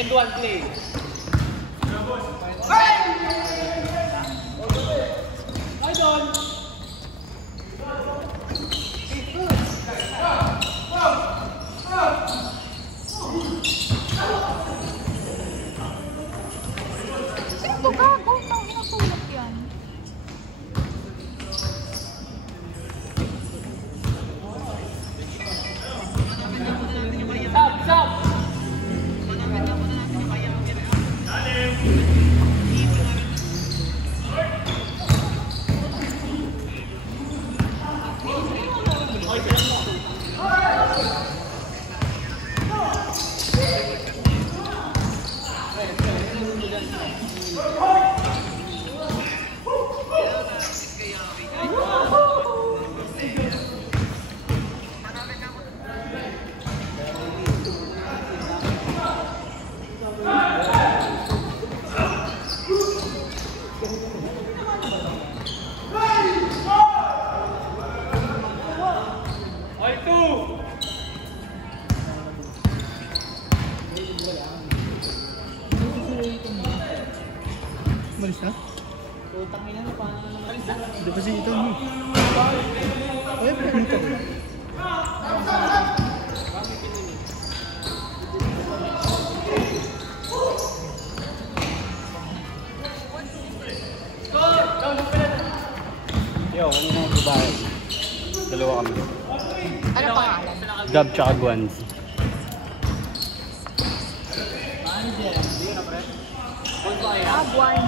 And one play. Idol! Ito ka, kung nang inasulat yan. Stop! Stop! Malis na? Utang ina mo, paano naman malis na? Hindi pa siya ito mo. Ay, pinito. Yo, kami na yung babae. Dalawa kami. Ano pangalan? Gab tsaka Guans. Buwan.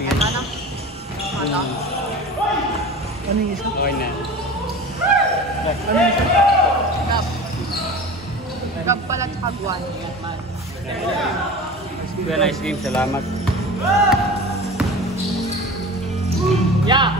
Ano na? Ano? Ano yung isa? Okay na. Ano yung isa? Gab. Gab pala tsaka buwan. Kuya, nice game. Salamat. Yeah!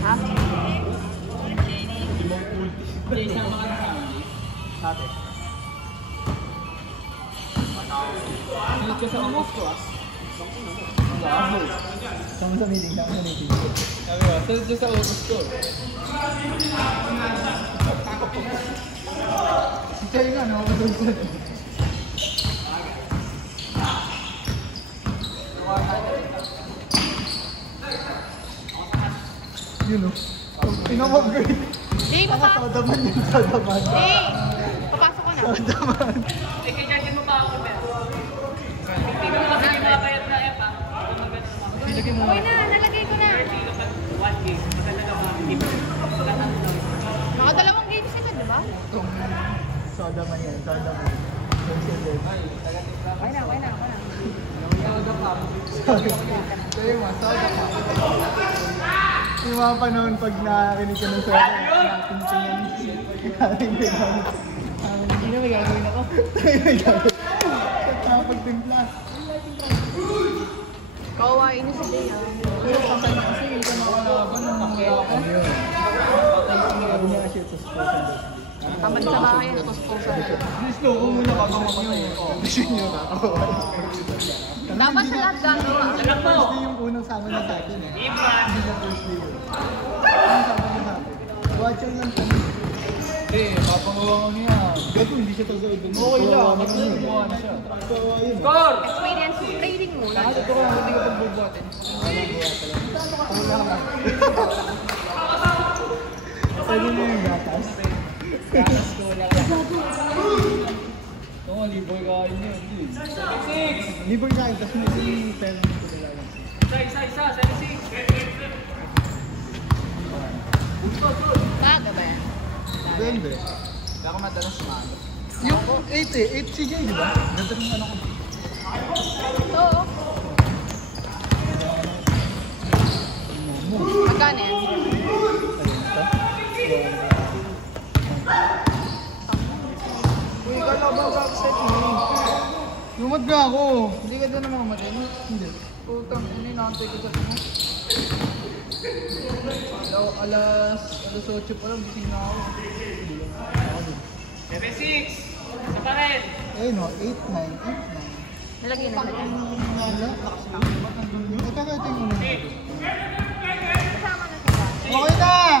Ha? Sunod ka sa umos ko ah. Sama sa meeting, sama sa meeting. Sabi ko, sunod ka sa umos ko. Ito yung ano, matulog. Yun o. Pinamag-grade. Jay, papasok. Sodaman yung sodaman. Jay, papasok ko na. Sodaman. Eh, kaya dyan mo pa ako, Ben. Tingnan mo kasi yung mga bayad na F, ah. Silagay mo. Okay na, nalagay ko na. 1 game. Magalaga mga game. Nakadalawang games sila, di ba? Itong sodaman yan, sodaman. Okay na, okay na, okay na. Ito yung mga sodaman. Yung mga panahon pag nakakinig ka ng soda, natingtingin. Hindi na may gagawin ako. May gagawin. Pagtimpla. Kawain na si Jay, ah. Pero patay na kasi yung makalaban ng mga ano yun. Sabi niya kasi ito sa Tamad sa bahay, nakuskusan. gusto ko muna kagawa nyo. Gusto nyo kakawa. Dapat sa lahat gagawa. First day yung unang sama na sa akin eh. Hindi na first day yun. Unang sama na sa akin. Watcher lang kami. Papagawa ko niya. Gato, hindi siya taga ibang. Okay lang. Gumawa na siya. Kawawa yun. Score! Experience trading muna. Ito ko lang, hindi ka pagbubuhatin. Pwede mo yung gatas. Gatas ko wala lang. Oo, liboy kain yun. 76! Libre kain, tapos may yung parents ko nila. Isa, 76! Naga ba yan? Depende. Hindi ako madalas sumalo. Yung 8 CJ, di ba? Ganda rin ano ko. Oo. Magkano yan? Uy, ikaw ba upset mo? Lumad nga ako. Hindi ka doon naman mamatay. Hindi. Putang, hindi nakantay ko sa mo. Alas 8 pa lang, gising na ako. 7-6. Isa pa rin. Ayun o, 8-9. Nalagyan na sa Wala. Ito ka ito yung una. Kasama na sila. Okay na!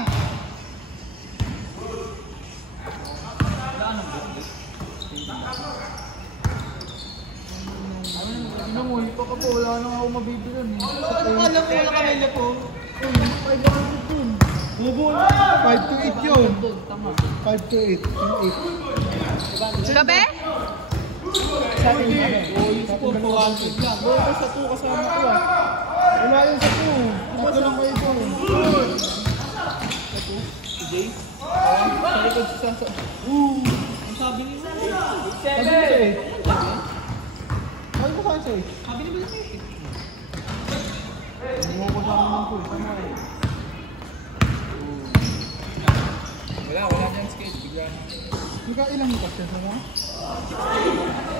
Ano mo, hipa ka po, wala nang ako mabibilan eh. Alam ko wala kamay po. 500 dun. Bubo na. 5 to 8 yun. 5 to 8. Yung 8. Gabi? Sa akin ano? Sa akin 400 lang. Baka sa 2 kasama ko ah. Wala yung sa 2. Tatlo lang kayo po. Sa likod sa... Ang sabi niyo na. 7! Sabi ko saan sa'yo? Sabi niyo ba sa'yo? Hindi ko sa akin ng pool. Tama eh. Wala dyan skate. Bigla na. Ika ilang cups yan sa'yo?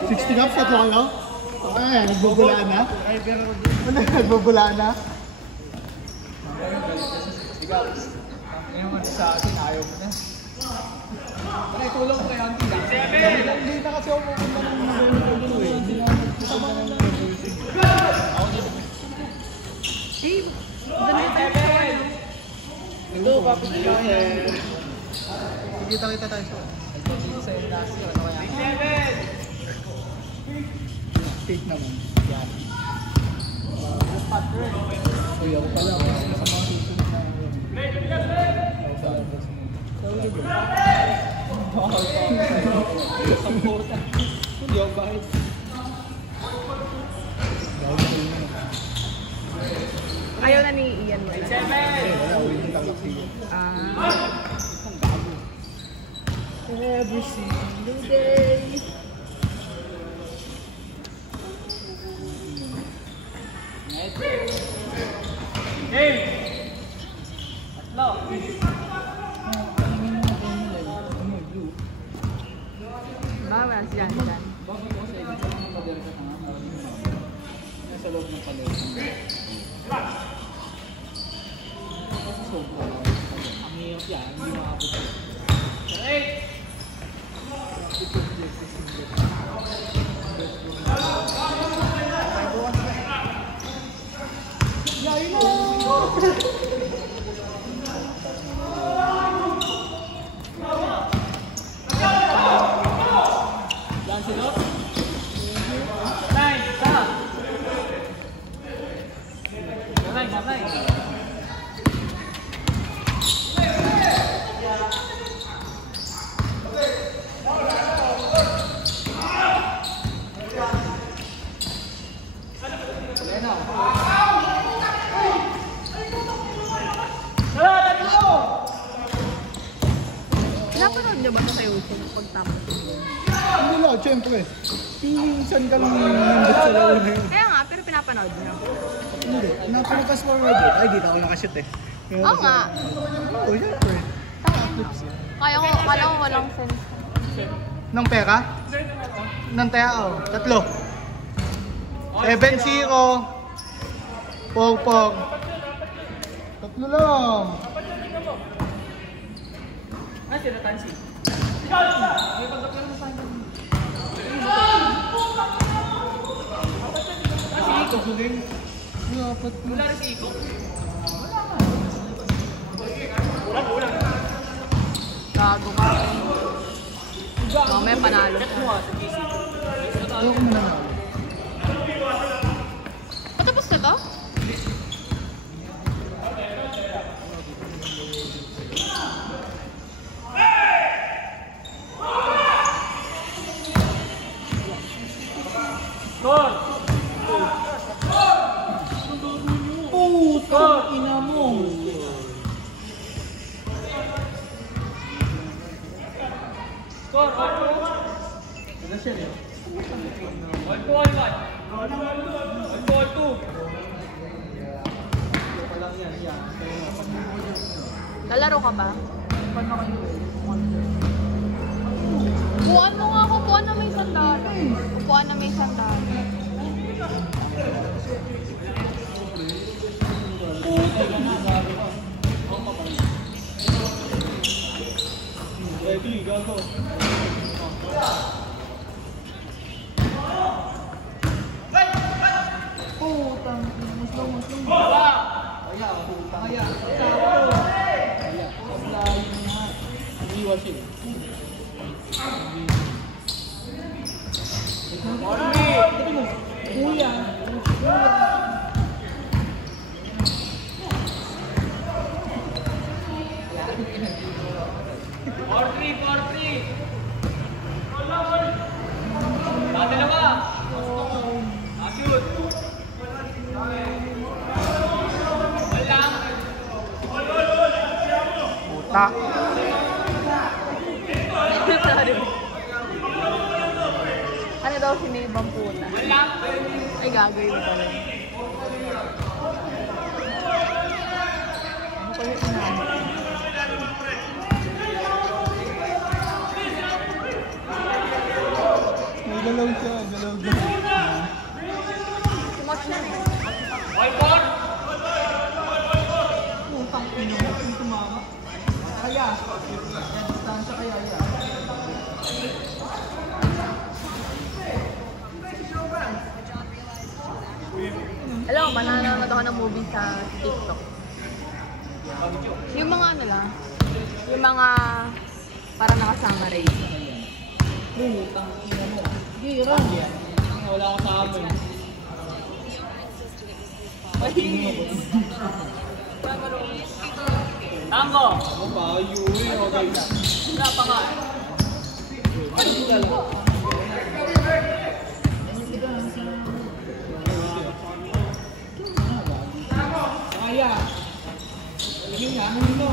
60 cups? Tatlo kayo? Ay, nagbubulaan na? Ano, nagbubulaan na? Ngayon sa akin, ayaw mo na. Para itulong ko kay Auntie lang. Hindi na kasi ako pupunta ng mga gulo eh. Hindi na pupunta ng mga gulo. Eh, dami tayo. Ito, kapit ka eh. Kita tayo sa sa industry. Ano kaya? 7! Naman. Yan. Uy, ako pala. Ako sa mga susunod na yun. Hindi ako bakit. Ayaw na ni Ian mo. 7! Wala, uwi yung tanggap siya. Every single day. Hey! Tatlo. Bawa siya dyan. Nasa loob ng kaloob. Ang hirap yan, hindi makapot. 8! Lancelot? 9! Isa! Gamay! Napanood niyo ba ito sa YouTube pagtapos? Hindi lang, syempre. Pinsan ka lang nandot sa laro na yun. Kaya nga, pero pinapanood niyo. Hindi, napanagas forward eh. Ay, dito ako nakashoot eh. Oo nga. Oo, syempre. Kaya ko, kala ko walang sense. Nang pera? Nang tao. 3. 7-0. Pog. 3 lang. Ah, sila Tansi. Si Iko. Dapat Wala rin si Iko. Gago ka. Mamaya panalo ka. Ayaw ko muna na. Patapos na to? Score! Puto, ina mo. Score! 1-2. Lalaro ka ba? Upuan mo nga ako, upuan na may sandali. Upuan na may sandali. Puto. Ready, gago. Putang, muslong. Kaya, putang. Kaya, sakto. Kaya, layo na yan. Iiwan siya. Kuya. 4-3. Dalawa. Shoot. Puta. Ano daw sinibang puta? Ay, gagawin ko lang. Ano ko yung inaano? May galaw siya, galaw. Sumat na eh. Putang ino mo, kung tumama. Kaya, distansya kaya yan. Alam mo ba, nanonood ako ng movie sa TikTok. Yung mga ano lang, yung mga parang nakasama rin. Putang ino mo. Gira. Wala ko sa amin. Tango. Ano ba? Yun. Okay na. Wala pa nga. Kaya. Yun nga, ano mo?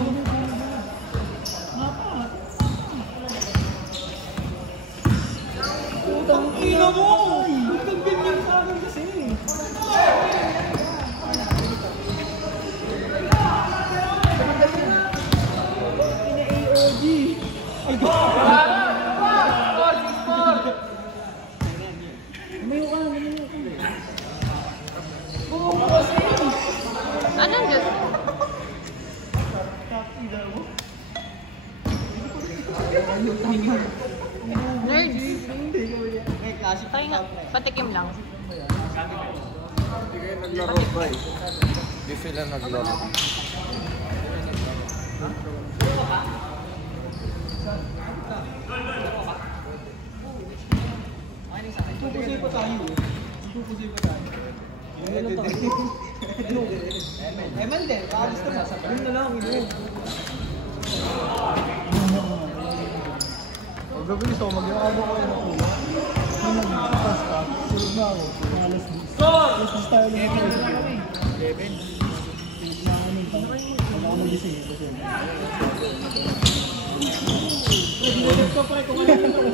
Putang ino mo! Ang ganyan sa akin kasi. Ina-AOG. Ay, God! Lumayo ka. Buo mo kasi. Anong Diyos? Nerd. May klase pa Tayo nga, patikim lang. Hindi kayo naglaro ba eh? Hindi sila naglaro. Pupusay pa tayo. Pupusay pa tayo. Eman din, paalis ka na. Yun na lang, yun. Pag gabilis ako, mag-iakabo ko yun ako. Yun lang, basta. Sulog na ako. Alas 10. Alas 10 tayo lang ako. 11. Pag ako mag-ising. Pwede ka pa eh, kung alam mo lang.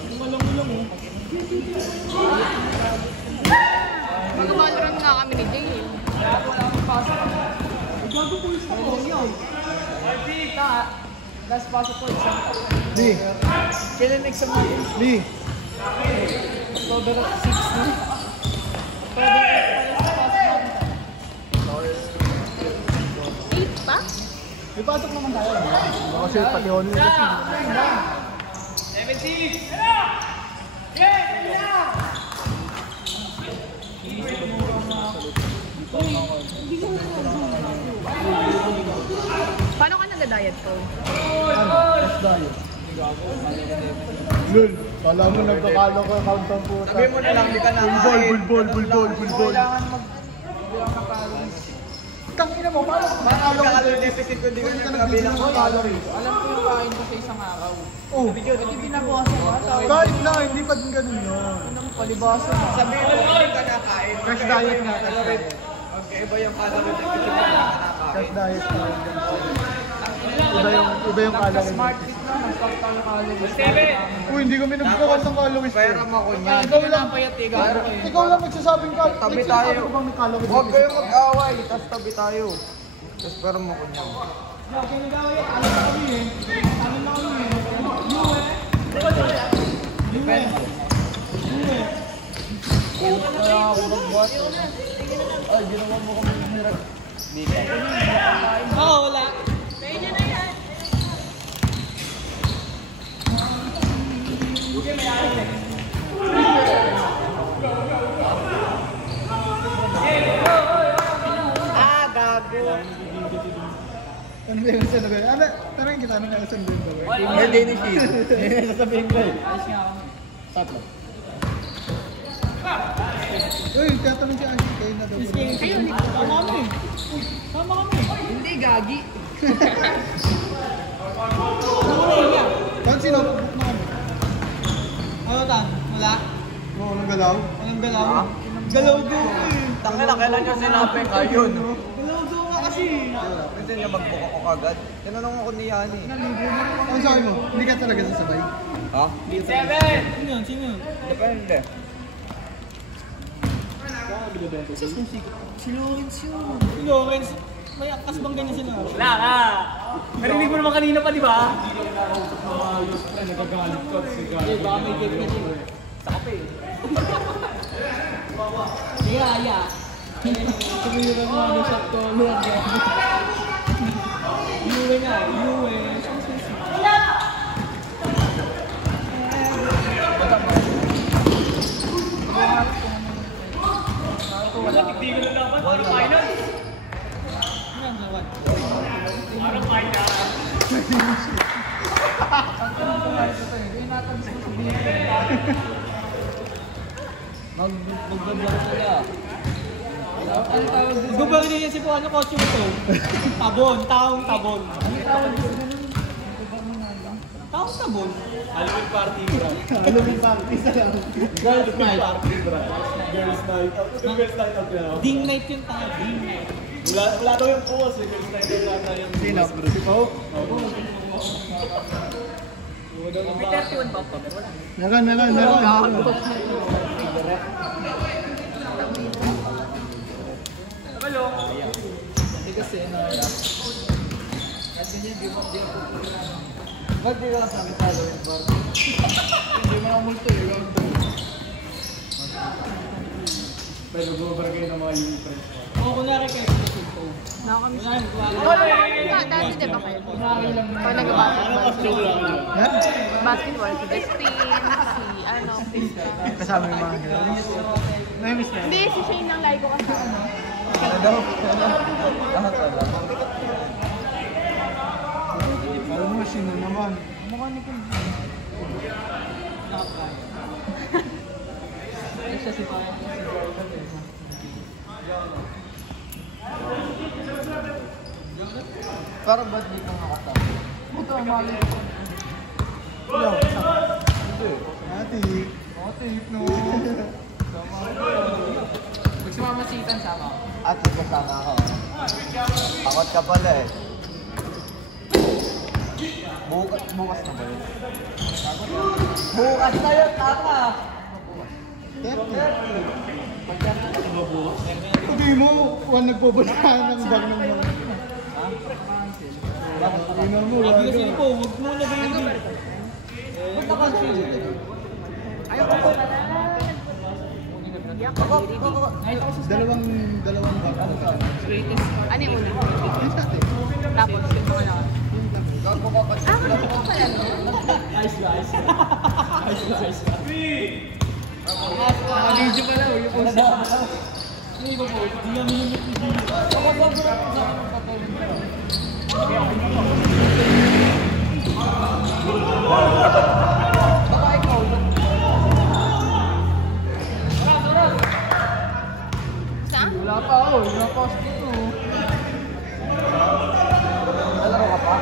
Kung alam mo lang oh. Mag-valorant nga kami ni Jay. Gago po yung ako. Last pasok ko isang. Lee. Kailan exam natin? Lee. October 6 na. Pwede last pasok natin. 8 pa? May pasok naman tayo. Kasi pati ako nila kasi. 70! Paano ka nag-diet ko? Ano? Diet. Lul, kala mo nagkakala ko yung count ang puta. Sabi mo na lang, di ka na Bulbol. Kailangan mag-bilang ka calories. Tangina mo, paano kung Parang calorie deficit ko, di ko Pwede ka na kabilang nagbilang ko. ng calories. Alam ko yung kain ko sa isang araw. Oh, Hindi binabawasan ko. kahit na, hindi pa din ganun yun. Palibasa. Sabihin mo lang ka nakain. Fresh diet nga, fresh diet. Okay, iba yung calorie deficit na nakakain. Fresh diet na. Iba yung calories. Smart fit na, nag-start tayo calories. Uy, hindi kami nagbukawan ng calories. Pera mo ko niya. Ikaw lang. Ikaw lang magsasabing calories. Tabi Nagsasabi tayo. ko bang may calories? Huwag kayo mag-away, tapos tabi tayo. Tapos pera mo ko niya. Okay, nag-away. Ano na kami eh. Ano na kami eh. Kaya ako mag-buhat. Ay, ginawa mo kami ng hirap. Oo, wala. ba? Ano? Tarang kita nang alasang din ba? Birthday ni Shin. Yan sasabihin ko eh. Tatlo. Uy, tatanong si Angie kayo na daw. Ayun, Sama kami. Sama kami. hindi gagi. Tan, sino? Book na kami. Ano tan? Wala? Oo, anong galaw? Anong galaw? Galaw go eh. Tangin na, kailan nyo sinapin? Ayun. Galaw go nga kasi. Pwede niya mag-book ako kagad. Tinanong ako ni Yani. Ano sabi mo? Hindi ka talaga sasabay? Ha? Sino yun? Sino yun? Depende. Si Lawrence yun. Si Lawrence. May akas bang ganyan sila? Wala ka. Narinig mo naman kanina pa, di ba? Hindi, baka may gate ka din. Sa kape. Iya. Tumira mo ano sa tono. Iuwi na, iuwi. Wala, tigtigil na naman. Parang final. Parang final. Mag-vlog sila. Gubang niya si po ano kotse mo to? Tabon, taong tabon. Taong tabon. Halloween party, bro. Halloween party sa lang. Girls night. Girls night. Girls night out na. Ding night yung tayo, ding night. Wala daw yung puwas eh. Girls night yung wala yung Sino? Si Pao? May 31 ba? Wala. Meron. Hindi kasi ano. Kasi niya, di ba? Ba't di ka kasama sa Halloween party? Hindi mo na multo eh. Pero nag-overgay ng mga yung friends. Oo, kunwari kayo sa Pinto. Nakakamiss. Kunwari, Dati di ba kayo? Pag nag-basketball. Basketball, si Dustin, si ano. Kasama yung mga gano'n. Namiss na. Hindi, si Shane ang like ko kasama. Ano daw? Lahat wala. Alam mo, sino naman? mukha ni Kun. Ay, siya si Pao. Parang ba't di ka nakasama? Ito ang mali ko. Hello. Hindi. Ate. Ate, no. Pag si Mama Chitan sama. At kasama ako. Takot ka pala eh. Bukas na ba yun? Bukas na yun, tama! Sabi mo, kung nagpupuntahan ng bag ng mga. Ina mo, Sabi kasi wala. ni Po, huwag mo na ganyan din. Huwag na cancel. Ayaw ko po. Dalawang bag. Ano yung una? Yung sa atin. Tapos, yung mga lakas. Gago ka kasi. Ano ko pala no? Naka-video pa lang. Yung post. Hindi ko po, hindi namin yung video. Saan? Wala pa ako, na-post ko to. Nalaro ka pa?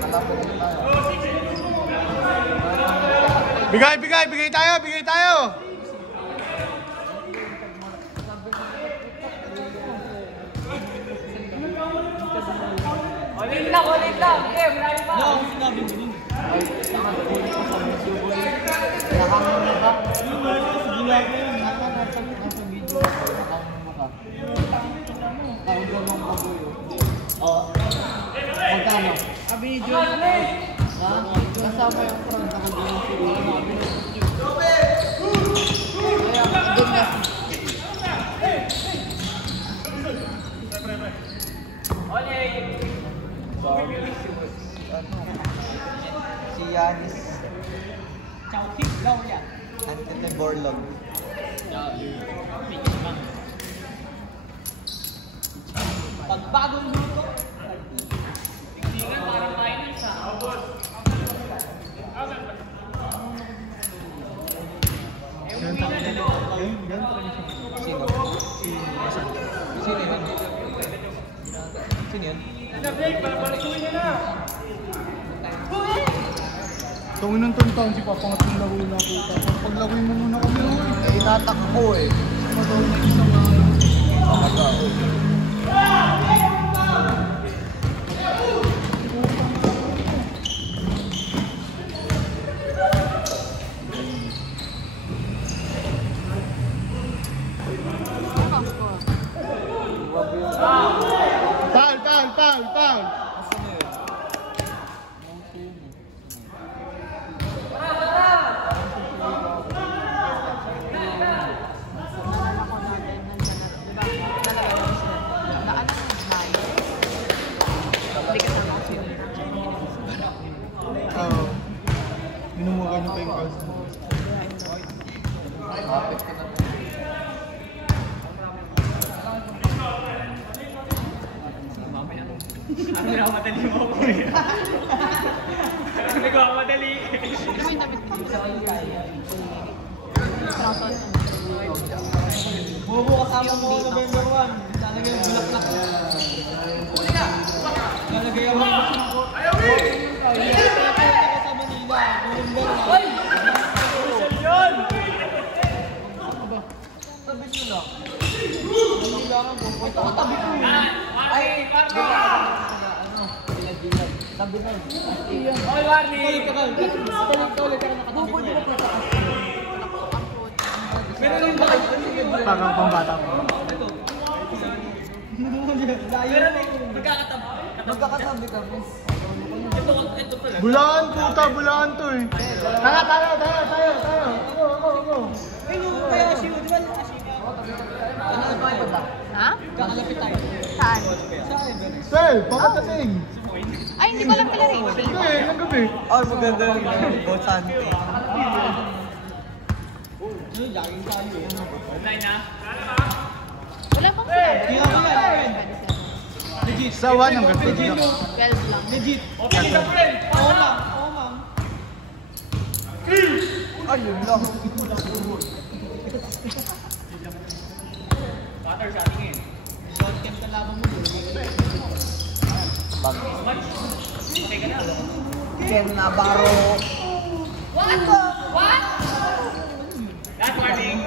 Nalaro ka tayo. Bigay tayo! Ulit lang. Okay, marami pa. Wala akong sinabi mo nun. Sige lang po yun. Magkano? Sabi ni John. Ha? Kasama yung front ako din si Kaya, doon na. Si Yanis Chowkit daw yan. Antiteborlog. Pag bagong luto, Yan talaga siya. Sino? Si Asan? Sino yun? Sino yun? Tungin ng tuntang si Papa nga laro na puta. Paglaruin mo muna kami. Itatakbo eh. Matawag na isang Foul! Minumukha niyo pa yung calls mo. Ano na madali mo ko eh. Hindi ko madali. Bubo kasama mo November 1. Lalagay ang bulaklak. Lalagay ang bulaklak. Ayaw eh! Sa Manila. November 1. Yun! Tabi nyo lang. Hindi lang ang pupunta ko. Tabi ko yun. Ay! Tabi na yun. Oy, Warning! Ulit ka ulit ka nakatabi ko yun. Meron yung bakit Parang pambata mo. magkakatabi ka, please. Ito pala. Bulaan puta, bulaan to eh. Tayo. Ako. Ayun yung kaya kasi yun, di ba? Ano ba iba ba? Ha? Kakalapit tayo. Saan? Sir, papatating. Ay, hindi ko alam pala racing. Hindi, ng gabi. Oh, maganda yung Bosante. Jogging tayo eh. Online na. Wala pang sinabi. Kaya ko yan. Legit. Sa 1 ang gabi. 12 lang. Legit. Okay, isa friend. Oo, ma'am. Ayun lang. Water sa ating eh. Short camp ka labang mo doon. Teka na. Ken Navarro. What? Last warning.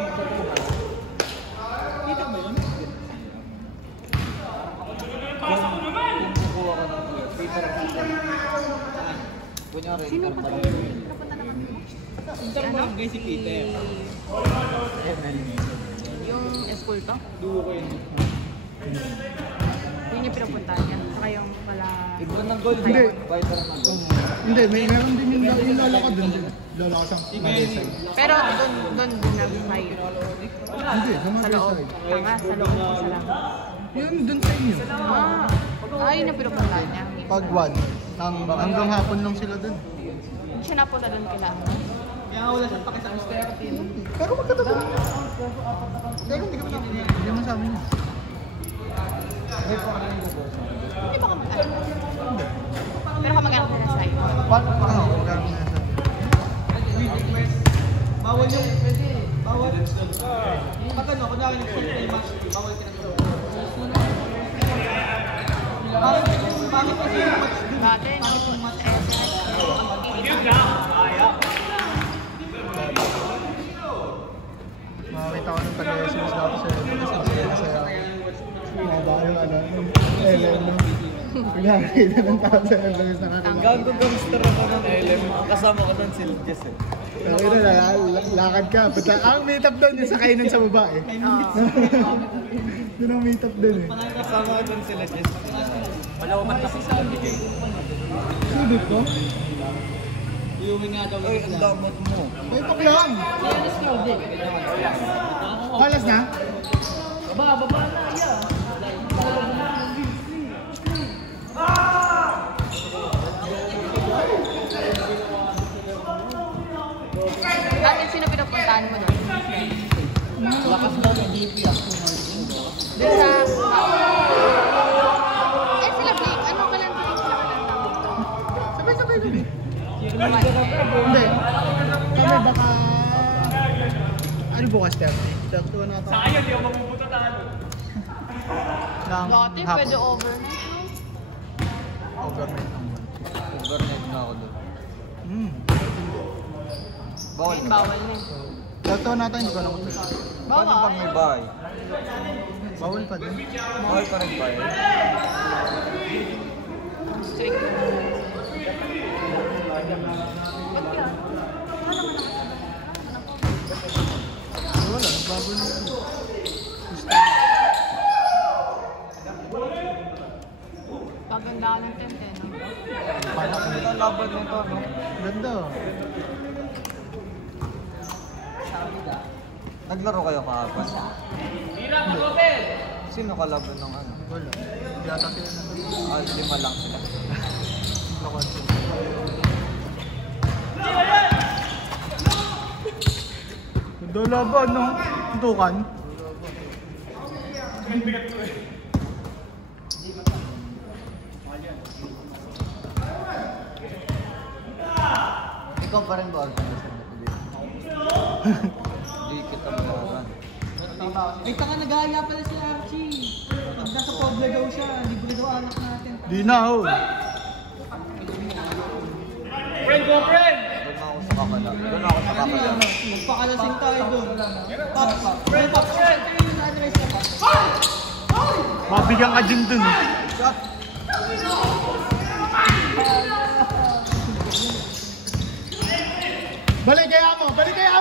Kunyari, Sino pa tayo? Napunta na kami. Saan mo yung si Peter? Yung school to? Duo ko yun. Yun yung pinupuntahan niya. Saka yung pala... Iba ng gold. Hindi. Fighter ng gold. Hindi, meron din yung lalakad dun. Lalakad sa Pero doon nag-fight. Hindi, naman Sa kayo loob. side. Tanga, sa loob ko sa lang. Yun, dun sa inyo. Ay, yun yung pinupuntahan niya. Pag 1, hanggang hapon lang sila dun. Hindi siya napunta doon kila. Kaya nga wala siyang pakisang stereo. Pero magkatabi lang. Pero hindi kami namin. Hindi naman sa amin yun. Hindi ba kamag-anak? Pero kamag-anak na sa iyo. Paano? Oo, magkano na sa Bawal yung... Bawal. Pag ano, kunyari nag-play match, bawal ka nag-play. Bakit kasi yung match dun? Dati, no? Yun lang. Kaya. Makakita ko ng taga-SMS dati sa masaya. Mababa yung ano, LM no? Pagkakita ng tao sa LM is nakakita. Gago gangster ako ng LM. Kasama ko ng Silges eh. Pero lakad ka. Ang meet up doon yung sa kainan sa baba eh. Yun ang meet up doon eh. Kasama ko ng Silges. Malawaman kasi sa DJ. Sudot ko? Iuwi nga daw. Ay, ang damot mo. Ay, paklang! Halas na? Baba na, yeah. Dati, sino pinupuntahan mo doon? Lakas na ng DP ah. Doon sa... Eh, sila Blake. Ano ka lang sila ka lang? Sabay-sabay doon. Hindi. Kami baka... Ano bukas, 30? 31 na ito. Sa akin, di ako mapupunta talo. Dati, Hapon. pwede overnight, no? Overnight naman. Overnight na ako doon. Bawal Ngayon, ka. bawal na. 31 na ito, hindi ko alam kung ito. Paano Bawal. pag may bahay? Bawal pa din. Bawal pa rin bahay. Strict. Ba't kaya? Wala, bago na ito. Pagandaan ng tent, eh, no? Panak Ano ang laban nito, no? Ganda. Naglaro kayo kahapon? Sino kalaban ng ano? Wala. Hindi ata sila nandun. 5 lang sila. Nakonsult. Ganda laban, no? Tutukan. Ikaw pa rin ba organization na ito dito? Hindi kita malaran. Ay, taka nag-aaya pala si Archie. Pag nasa Pobla daw siya, libre daw anak natin. Di na, ho. Friend, go friend! Doon ako sa kakala. Doon ako sa Kasi kakala. magpakalasing tayo doon. Pops, friend, pops, friend. Ano yung Mabigyan ka dyan dun, eh. Shot! Balik kaya mo! Balik kaya